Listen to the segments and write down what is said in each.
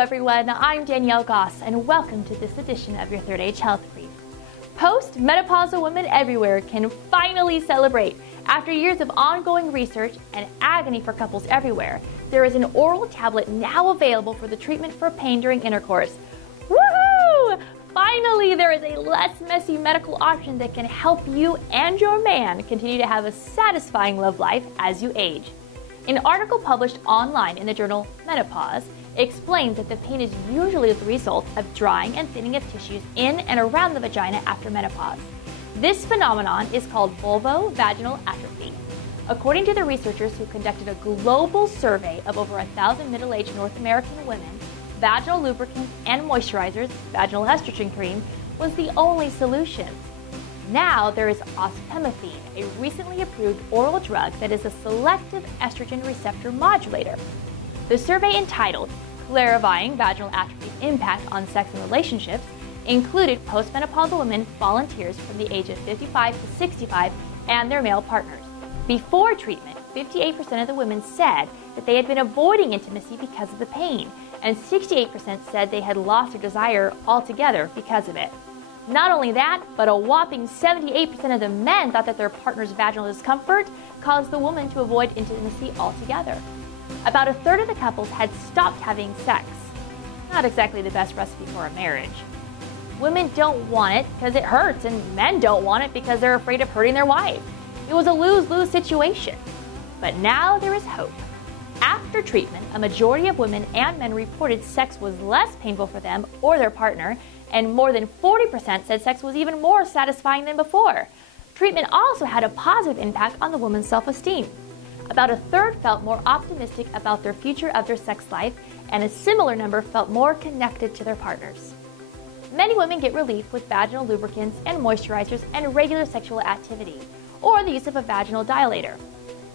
everyone, I'm Danielle Goss and welcome to this edition of your Third Age Health Brief. Post-menopausal women everywhere can finally celebrate. After years of ongoing research and agony for couples everywhere, there is an oral tablet now available for the treatment for pain during intercourse. Woohoo! Finally, there is a less messy medical option that can help you and your man continue to have a satisfying love life as you age. An article published online in the journal Menopause explains that the pain is usually the result of drying and thinning of tissues in and around the vagina after menopause. This phenomenon is called vulvovaginal atrophy. According to the researchers who conducted a global survey of over 1,000 middle-aged North American women, vaginal lubricants and moisturizers, vaginal estrogen cream, was the only solution. Now there is ospemifene, a recently approved oral drug that is a selective estrogen receptor modulator. The survey entitled Clarifying Vaginal Atrophy's Impact on Sex and Relationships included postmenopausal women volunteers from the age of 55 to 65 and their male partners. Before treatment, 58% of the women said that they had been avoiding intimacy because of the pain, and 68% said they had lost their desire altogether because of it. Not only that, but a whopping 78% of the men thought that their partner's vaginal discomfort caused the woman to avoid intimacy altogether. About a third of the couples had stopped having sex. Not exactly the best recipe for a marriage. Women don't want it because it hurts, and men don't want it because they're afraid of hurting their wife. It was a lose-lose situation. But now there is hope. After treatment, a majority of women and men reported sex was less painful for them or their partner, and more than 40% said sex was even more satisfying than before. Treatment also had a positive impact on the woman's self-esteem. About a third felt more optimistic about their future of their sex life, and a similar number felt more connected to their partners. Many women get relief with vaginal lubricants and moisturizers and regular sexual activity, or the use of a vaginal dilator.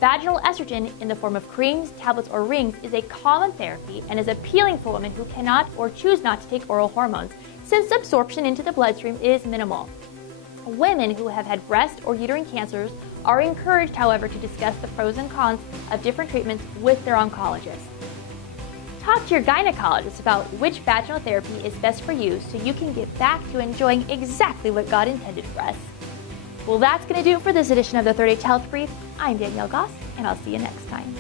Vaginal estrogen in the form of creams, tablets, or rings is a common therapy and is appealing for women who cannot or choose not to take oral hormones, since absorption into the bloodstream is minimal. Women who have had breast or uterine cancers are encouraged, however, to discuss the pros and cons of different treatments with their oncologist. Talk to your gynecologist about which vaginal therapy is best for you so you can get back to enjoying exactly what God intended for us. Well, that's going to do it for this edition of the Third Age Health Brief. I'm Danielle Goss, and I'll see you next time.